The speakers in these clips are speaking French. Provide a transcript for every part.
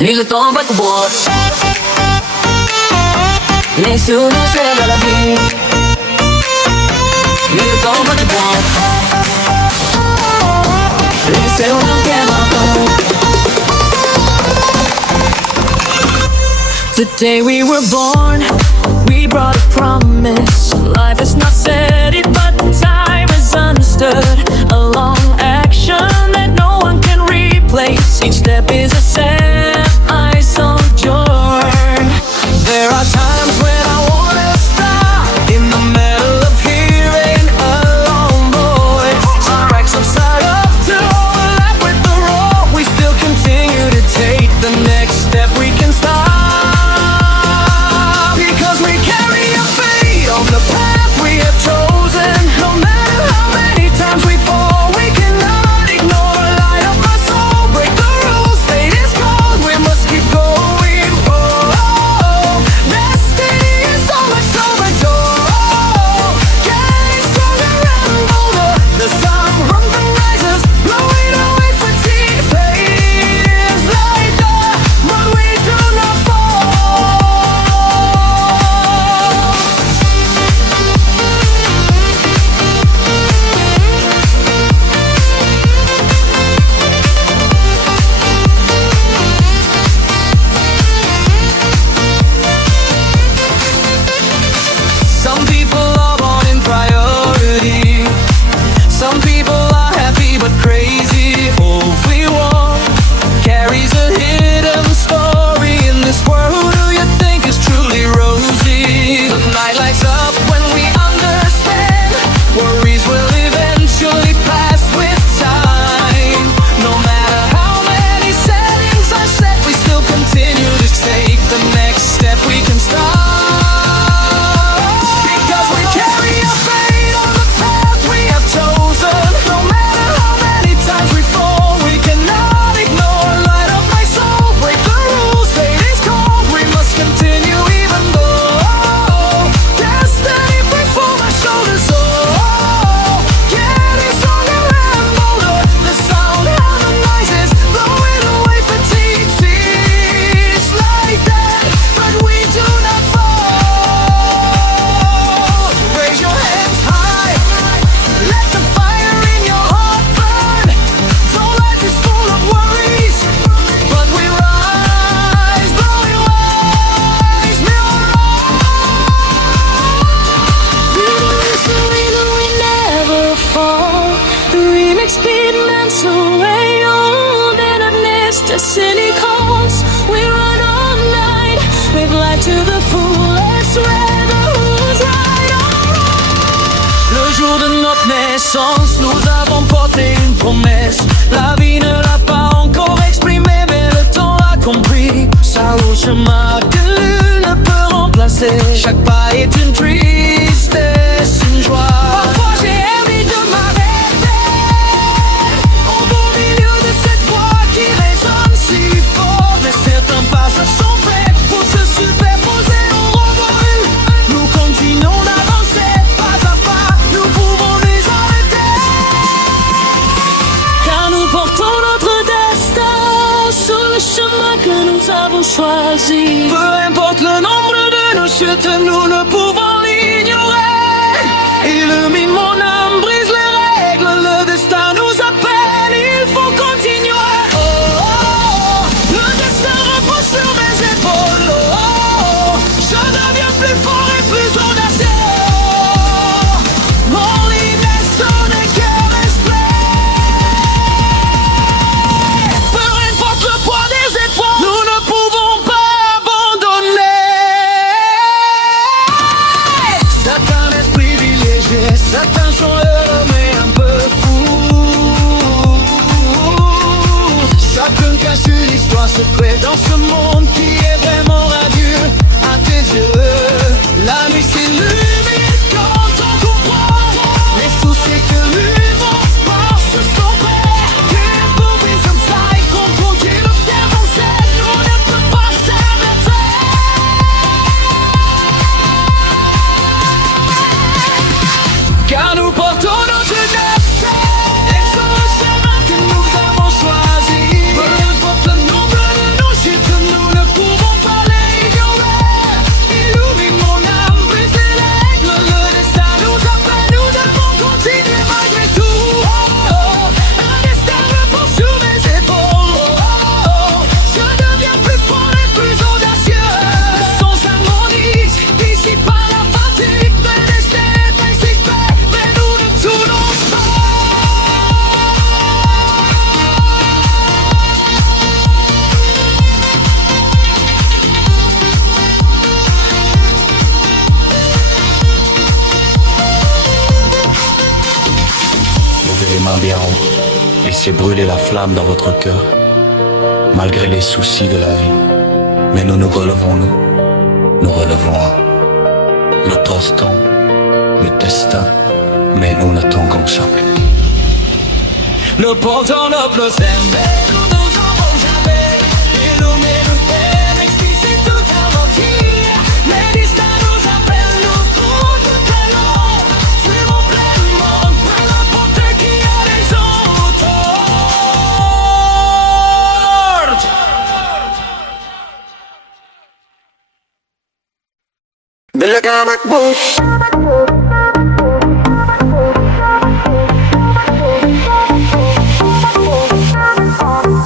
Вижу том вот. Nessuno serve alla fine. Visual том вот. Nessuno chiama home. The day we were born, we brought a promise. Life is not steady, but time is understood. A long action that no one can replace. Each step is a semi-sojourn. There are times when I wanna stop in the middle of hearing a lone voice. Strikes upside up to overlap with the road. We still continue to take the next step. We can stop. The path we have chosen, no matter how many times we fall, we cannot ignore. Light up my soul, break the rules. Fate is cold, we must keep going. Oh, destiny is so much overjoyed. Getting stronger and bolder. The sun from the rises, blowing away fatigue. Fate is lighter, but we do not fall. Some people are born in priority. Some people are happy but crazy. Everyone carries a hidden story in this world. Who do you think is truly rosy? The night lights up when we understand. Worries will eventually pass with time. No matter how many settings are set, we still continue to take the next step. We can stop. Destiny calls, we run all night. Live life to the fullest, whether who's right or wrong. Le jour de notre naissance, nous avons porté une promesse. La vie ne l'a pas encore exprimée, mais le temps l'a compris. Ça au chemin que nul ne peut remplacer. Chaque pas est une tristesse, une joie. Parfois j'ai envie de m'arrêter au beau milieu de cette voix qui résonne si fort. Mais certains passages sont faits pour se superposer au revolus. Nous continuons d'avancer pas à pas, nous pouvons les arrêter. Car nous portons notre destin sur le chemin que nous avons choisi. Peu importe le nombre de nos chutes, nous ne pouvons l'ignorer. Illumine mon âme, brise les règles, le destin nous appelle, il faut continuer. Oh, oh, oh. Le destin repose sur mes épaules. Oh, oh, oh. Je deviens plus fort et plus audacieux. Mon liberté de cœur esprit. Peu importe le poids des étoiles, nous ne pouvons pas abandonner. Certains restent privilégiés, certains sont heureux mais un peu fous. Chacun cache une histoire secrète dans ce monde qui est vraiment radieux à tes yeux. La nuit s'illumine quand on comprend les soucis que l'humour pense se stopper. Qu'il faut vivre comme ça et comprendre qu'il le bien avancé, on ne peut pas s'arrêter. Car nous portons notre destin sur le chemin que nous avons choisi. Peu importe le nombre de nos chutes. Laissez brûler la flamme dans votre cœur, malgré les soucis de la vie. Mais nous nous relevons, nous relevons. Le torse tombe, le destin, mais nous ne tombons jamais. Le pourtant ne pleut jamais, nous ne tombons jamais. Illumine le thème, explicite tout à mentir. Les destins nous appellent, nous trouvent tout à l'heure. Suivons pleinement, peu importe qui a les autres.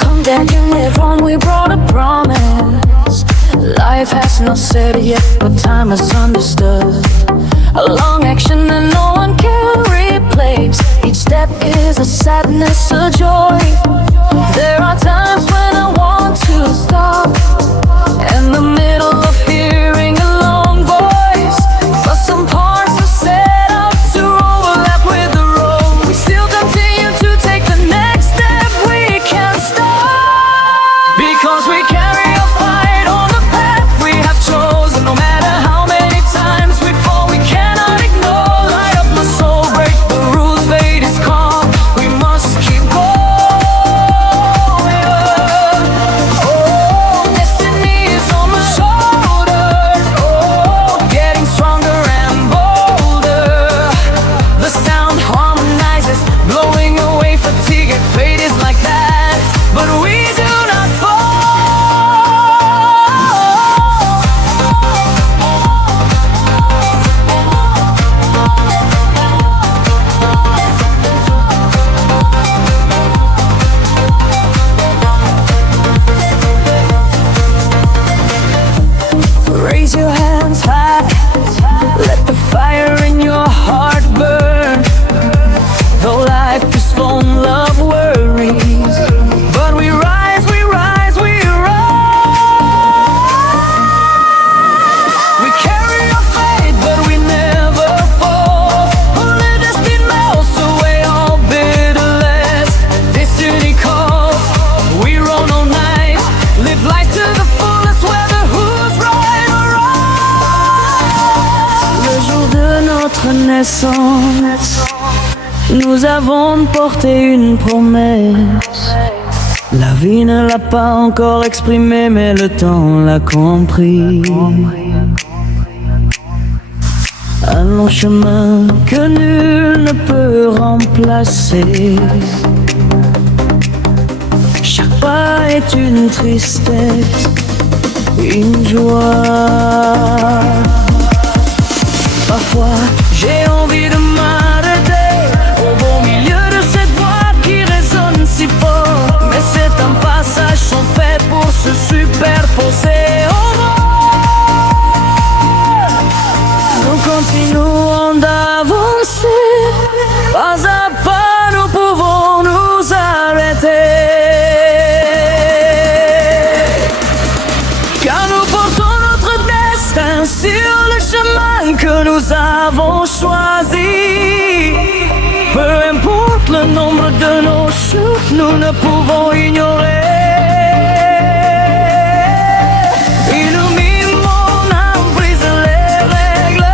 Come back and live on, we brought a promise. Life has not said it yet, but time has understood. A long action and no one can replace. Each step is a sadness, a joy. There are times when I want to stop in the middle of hearing a long voice, but some parts are set up to overlap with the road. We still continue to take the next step, we can't stop, because we carry a fight on the path we have chosen. No matter how many times we fall, we cannot ignore. Light up my soul, break the rules, fate is calm. We must keep going. Oh, destiny is on my shoulders. Oh, getting stronger and bolder. The sound harmonizes, blowing away fatigue, and fate is like that, but we do not fall. Raise your hands high, let the fire in your heart burn. Though life is full of worries, but we rise, we rise, we rise. We carry our fate, but we never fall. Only destiny melts away all bitterness. Destiny calls, we roll all night. Live life to the fullest, whether who's right or wrong. Le jour de notre naissance, nous avons porté une promesse. La vie ne l'a pas encore exprimée, mais le temps l'a compris. Un long chemin que nul ne peut remplacer. Chaque pas est une tristesse, une joie. Parfois j'ai envie de m'arrêter au beau milieu de cette voix qui résonne si fort. Mais c'est un passage sont faits pour se superposer au monde. Nous continuons d'avancer, pas à pas nous pouvons nous arrêter. Car nous portons notre destin sur le chemin que nous avons choisi. Peu importe le nombre de nos chutes, nous ne pouvons ignorer. Illumine mon âme, brise les règles.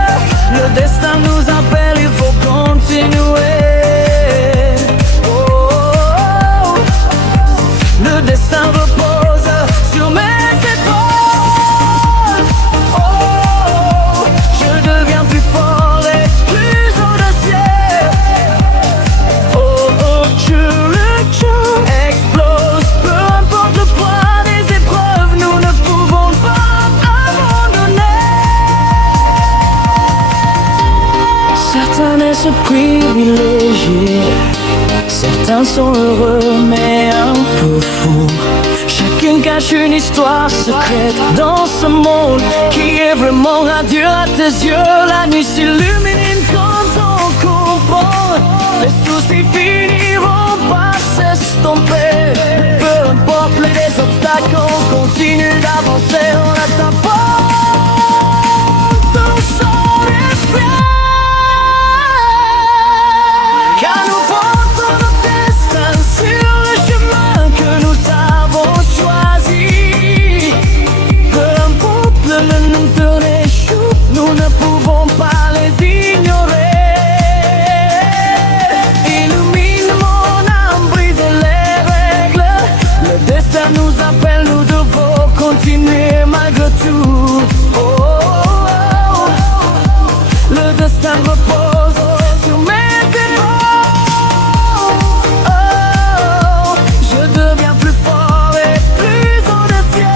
Le destin nous appelle, il faut continuer. Oh, oh, oh. Le destin repose sur mes épaules. Oh, oh, oh. Je deviens plus fort et plus audacieux. Oh, oh, le cœur explose. Peu importe le poids des épreuves, nous ne pouvons pas abandonner. Certains naissent privilégiés, certains sont heureux mais un peu fous. Chacun cache une histoire secrète dans ce monde qui est vraiment radieux à tes yeux. La nuit s'illumine quand on comprend. Les soucis finiront par s'estomper. Peu importe les obstacles, on continue d'avancer en attendant ton sang reflet. Car nous portons notre destin sur malgré tout. Oh, oh, oh, le destin repose sur mes épaules. Oh, je deviens plus fort et plus audacieux.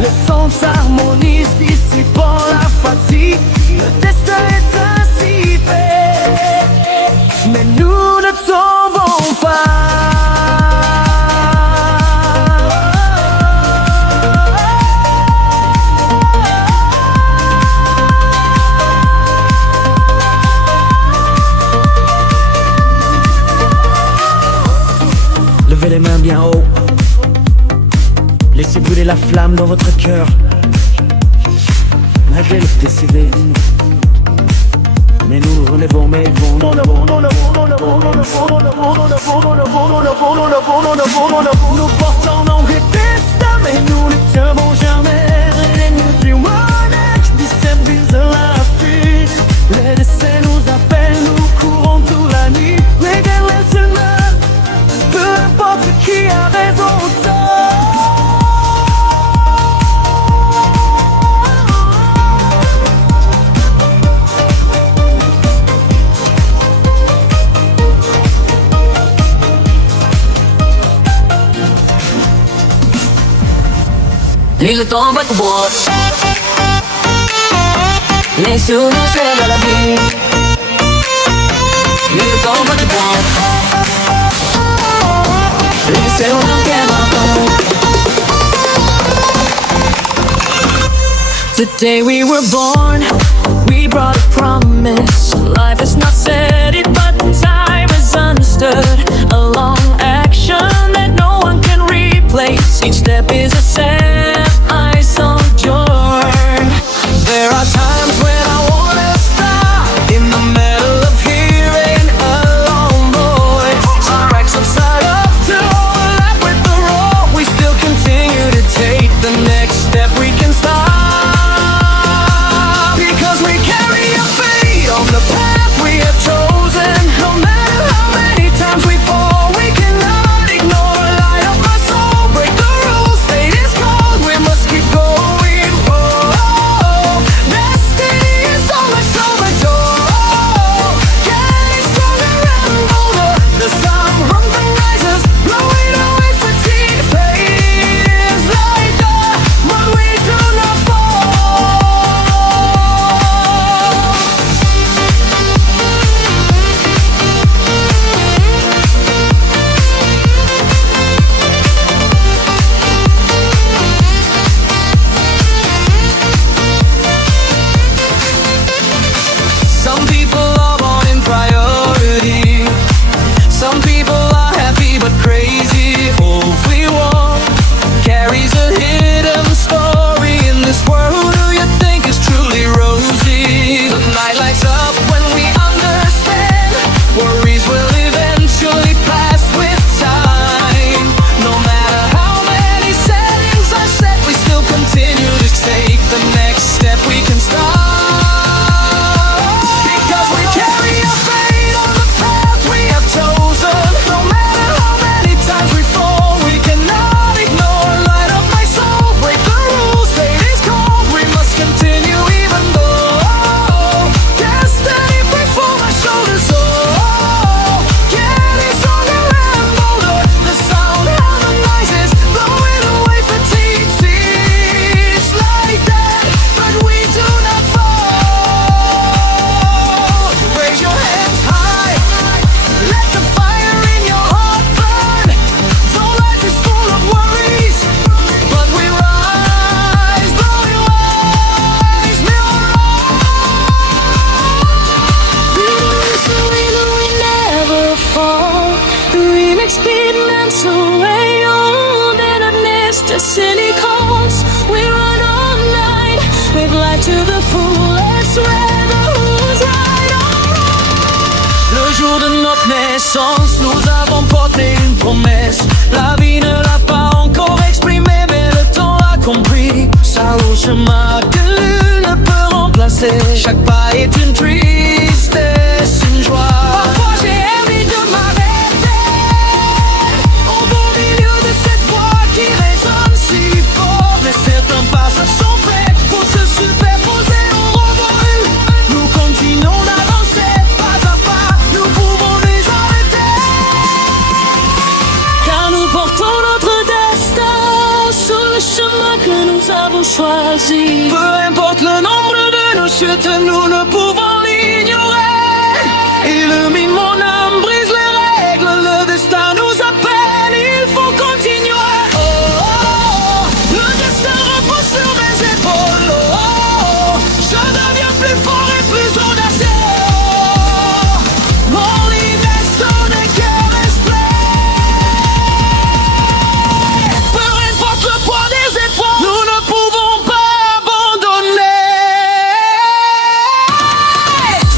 Le son s'harmonise, dissipant la fatigue. Le destin est ainsi fait, mais nous ne tombons pas. Levez les mains bien haut. Laissez brûler la flamme dans votre cœur. Malgré le décédé, mais nous nous relevons, mais nous portons nos destin, mais nous ne tiendrons jamais. Les nuits du monarque disservissent la fuite. Les décès nous appellent, nous courons toute la nuit. Mais quel est le chemin? Peu importe qui a raison ou tort. Ni le temps va te boire. Les souvenirs de la vie. Ni le temps va te boire. Les souvenirs de la vie. The day we were born, we brought a promise. Life is not said it, but time is understood. A long action that no one can replace. Each step is a step I sojourn. There are times when I wanna stop in the middle of hearing a lone voice. Strikes upside up to overlap with the road. We still continue to take the next step. We can stop. The path we have chosen, no matter how many times we fall, we cannot ignore the light of my soul. Break the rules, fate is cold, we must keep going. Oh, destiny is always overjoyed, getting stronger and bolder. The sun from the rises, blowing away fatigue. Fate is like that, but we do not fall. Some people are born in priority. Some people are happy but crazy. Hopefully one carries a hidden story in this world. Who do you think is truly rosy? The night lights up when we understand. Worries will eventually pass with time. No matter how many settings are set, we still continue to take the next step. We can stop. Silly cause we run all night. We've lied to the foolish rebel who's right on. Le jour de notre naissance, nous avons porté une promesse. La vie ne l'a pas encore exprimée, mais le temps l'a compris. Ça au chemin que nul ne peut remplacer. Chaque pas est une tristesse, une joie. Parfois j'ai envie de m'arrêter au beau milieu de cette voix qui résonne si fort. Mais c'est nous avons choisi. Peu importe le nombre de nos chutes, nous ne pouvons l'ignorer. Illumine mon âme, brise les règles, le destin nous appelle, il faut continuer. Oh, oh, oh, le destin repose sur mes épaules. Oh, oh, oh, je deviens plus fort et plus audacieux. Mon limite son cœur esprit. Peu importe le poids des épaules, nous ne pouvons pas abandonner.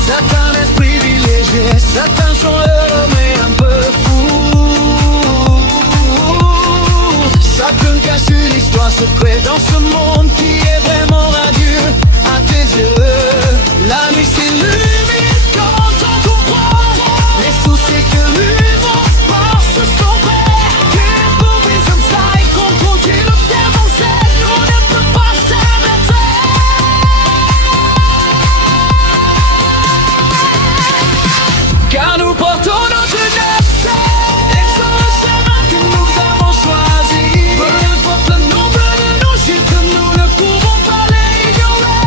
Certains esprits privilégiés, certains sont heureux mais un peu fous. Chacun cache une histoire secrète dans ce monde qui est vraiment radieux à tes yeux. La nuit s'illumine quand on comprend les soucis que l'humain pense stopper. Qu'il pouvait comme ça et qu'on continue le bien danser, on ne peut pas s'arrêter. Car nous portons notre destin et sur le chemin que nous avons choisi. Peu importe le nombre de nos chutes, nous ne pouvons pas les ignorer.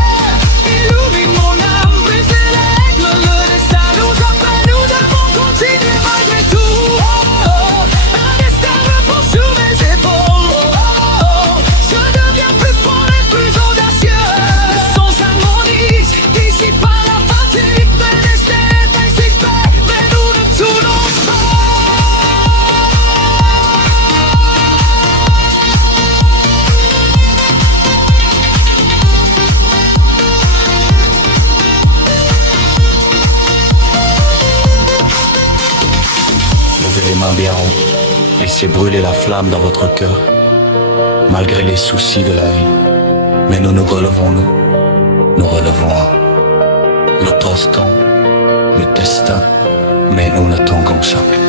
Illumine mon âme, brise les règles, le destin nous appelle, nous devons continuer malgré tout. Oh, oh, oh, un destin repose sur mes épaules. Oh, oh, oh, je deviens plus fort et plus audacieux. Le son s'harmonise, d'ici par la fatigue. Le destin est ainsi fait, mais nous ne tournons pas. Levez les mains bien haut, laissez brûler la flamme dans votre cœur, malgré les soucis de la vie. Mais nous nous relevons, nous relevons. Le temps, le destin, mais nous ne tombons jamais.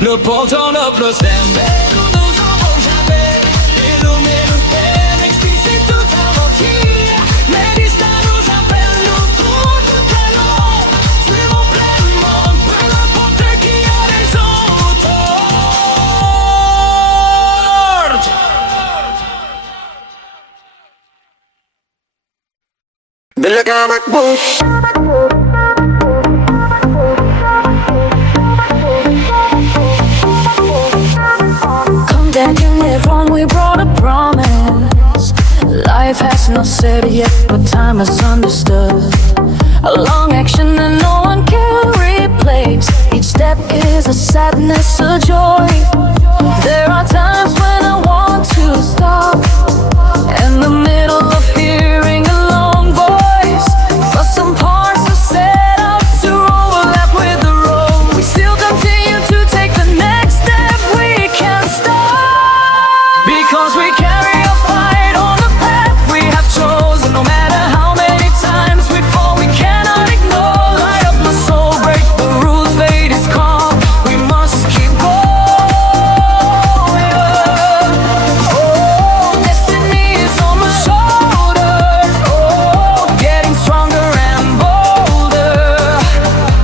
Nous portons nos procès, mais nous ne avons jamais. Illuminer le thème, explicite tout à mentir. Les destins nous appellent, nous trouvons tout à l'heure. Suivons pleinement, peu importe qui a les autres. Come down, you live wrong, we brought a promise. Life has not said yet, but time has understood. A long action that no one can replace. Each step is a sadness, a joy. There are times when I want to stop in the middle of hearing a long voice, but some parts are set up to overlap with the road. We still continue to take the next step, we can't stop, because we carry a fight on the path we have chosen. No matter how many times we fall, we cannot ignore. Light up my soul, break the rules, fate is calm. We must keep going. Oh, destiny is on my shoulders. Oh, getting stronger and bolder.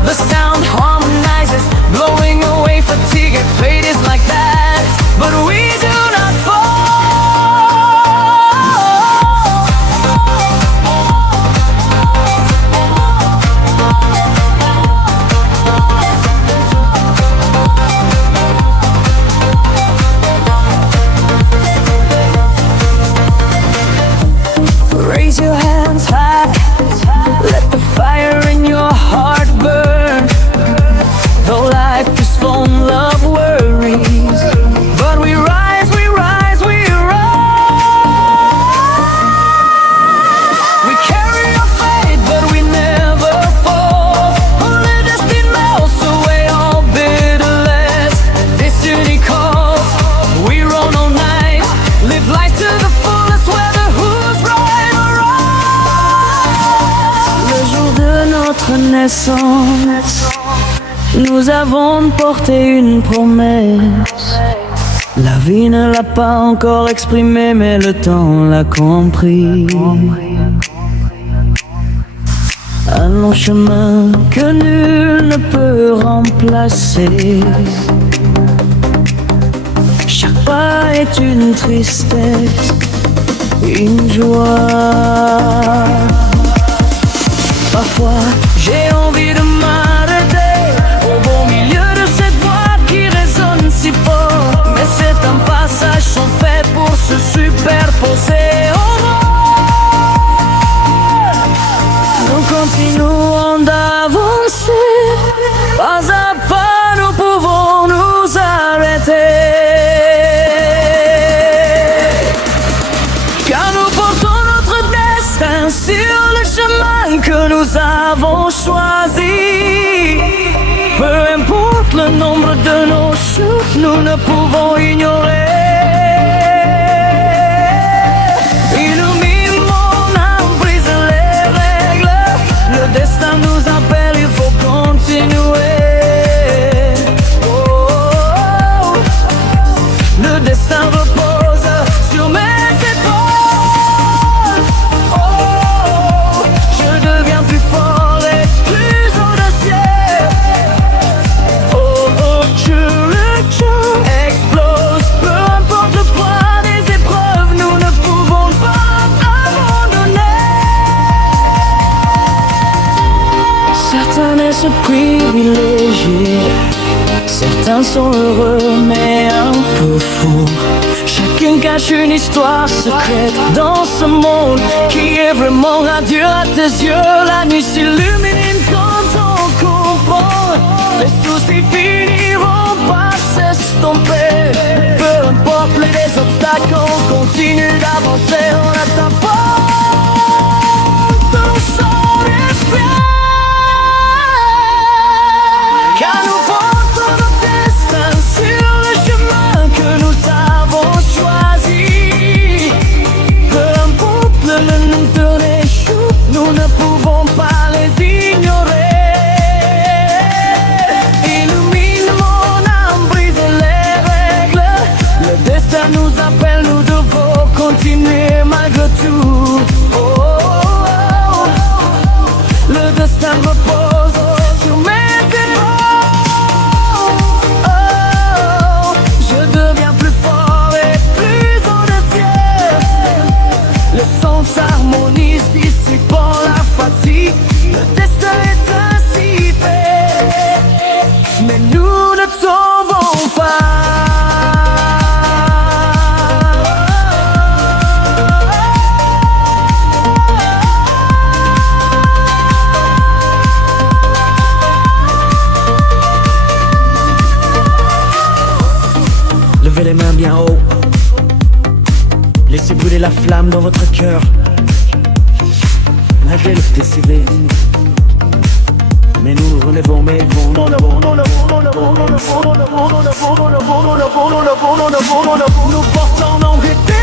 The sound harmonizes, blowing away fatigue and fate is like that. But we do not fall. Raise your hands high, let the fire in your heart burn. Though life is full of worries, but we rise, we rise, we rise. We carry our fate, but we never fall. Only destiny melts away all bitterness. Destiny calls, we run all night. Live life to the fullest, whether who's right or wrong. Le jour de notre naissance, nous avons porté une promesse. La vie ne l'a pas encore exprimée, mais le temps l'a compris. Un long chemin que nul ne peut remplacer. Chaque pas est une tristesse, une joie. Parfois j'ai envie de m'arrêter au beau milieu de cette voix qui résonne si fort. Mais certains passages sont faits pour se superposer au monde. Nous continuons d'avancer, pas à pas nous pouvons nous arrêter. Car nous portons notre destin sur le chemin que nous avons choisi. Peu importe le nombre de nos chutes, nous ne pouvons ignorer. Illumine mon âme, brise les règles. Le destin nous appelle, il faut continuer. Oh, oh, oh. Le destin repose sur mes épaules. Oh, oh, oh. Je deviens plus fort et plus audacieux. Oh, oh, le cœur explose. Peu importe le poids des épreuves, nous ne pouvons pas abandonner. Certains naissent privilégiés, certains sont heureux mais un peu fous. Chacun cache une histoire secrète dans ce monde qui est vraiment radieux à tes yeux. La nuit s'illumine quand on comprend. Les soucis finiront par s'estomper. Peu importe les obstacles, on continue d'avancer en attendant son effet. Car nous portons notre destin sur le chemin que nous avons choisi. Peu importe le nombre de chutes, nous ne pouvons pas les ignorer. Illumine mon âme, brise les règles. Le destin nous appelle, nous devons continuer malgré tout. Oh, oh, oh. Le destin repose sur mes épaules. Oh, je deviens plus fort et plus audacieux. Le son s'harmonise, dissipant la fatigue. Le destin est ainsi fait, mais nous ne tombons pas. Levez les mains bien haut. Laissez brûler la flamme dans votre cœur. Malgré le décidé, mais nous nous relevons, mais nous portons en vérité